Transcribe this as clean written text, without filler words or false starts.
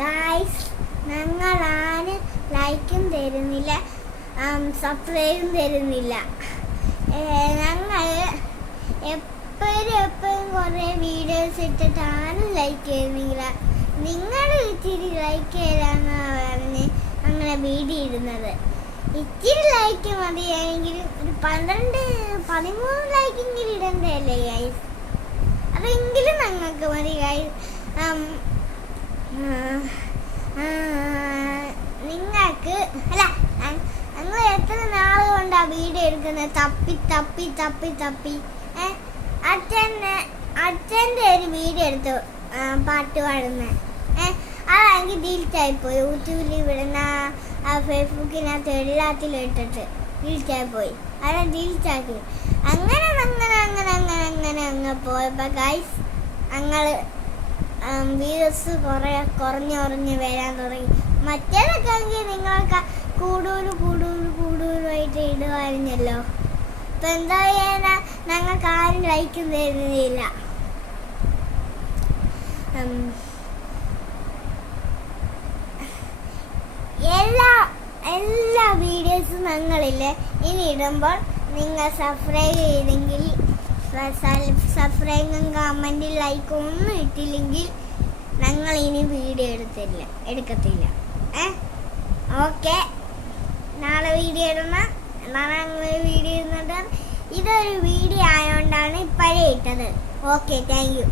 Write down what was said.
Guys, ഞങ്ങളാണ് ലൈക്കും തരുന്നില്ല, സബ്സ്ക്രൈബും തരുന്നില്ല. ഞങ്ങൾ എപ്പോഴും കുറേ വീഡിയോസ് ഇട്ടിട്ടാണ് ലൈക്ക് ചെയ്യുന്നില്ല. നിങ്ങൾ ഇച്ചിരി ലൈക്ക് തരാമെന്നാണ് പറഞ്ഞ് അങ്ങനെ വീഡിയോ ഇടുന്നത്. ഇച്ചിരി ലൈക്ക് മതിയെങ്കിൽ ഒരു 12-13 ലൈക്കെങ്കിലും ഇടണ്ടല്ലേ ഗൈസ്? അതെങ്കിലും ഞങ്ങൾക്ക് മതി ഗൈസ്. നിങ്ങൾക്ക് അല്ല, ഞങ്ങൾ എത്ര നാൾ കൊണ്ടാ വീഡിയോ എടുക്കുന്നത്? തപ്പി അച്ഛൻ്റെ ഒരു വീഡിയോ എടുത്തു പാട്ട് പാടുന്ന, അതാണെങ്കിൽ ഡിലീറ്റായിപ്പോയി. യൂട്യൂബിൽ വിടുന്ന ഫേസ്ബുക്കിനകത്ത് എല്ലാത്തിലും ഇട്ടിട്ട് ഡിലീറ്റായിപ്പോയി. അത് ഡിലീറ്റാക്കി. അങ്ങനെ പോയപ്പോൾ ഗൈസ് ഞങ്ങൾ വീഡിയോസ് കുറഞ്ഞ് വരാൻ തുടങ്ങി. മറ്റേതൊക്കെ ആണെങ്കിൽ നിങ്ങൾക്ക് കൂടുതലായിട്ട് ഇടുമായിരുന്നല്ലോ. ഇപ്പം എന്താ ചെയ്യാനാ? ഞങ്ങൾക്ക് ആരും ലൈക്കും തരുന്നില്ല. എല്ലാ വീഡിയോസും ഞങ്ങളില്ലേ ഇനി ഇടുമ്പോൾ നിങ്ങൾ സബ്സ്ക്രൈബ് ചെയ്തെങ്കിൽ, സബ്സ്ക്രൈബും കമൻറ്റും ലൈക്കും ഒന്നും ഇട്ടില്ലെങ്കിൽ ഞങ്ങൾ ഇനി വീഡിയോ എടുക്കത്തില്ല. ഓക്കെ, നാളെ വീഡിയോ ഇടുന്നത്. ഇതൊരു വീഡിയോ ആയതുകൊണ്ടാണ് ഇപ്പോഴേ ഇട്ടത്. Okay, thank you.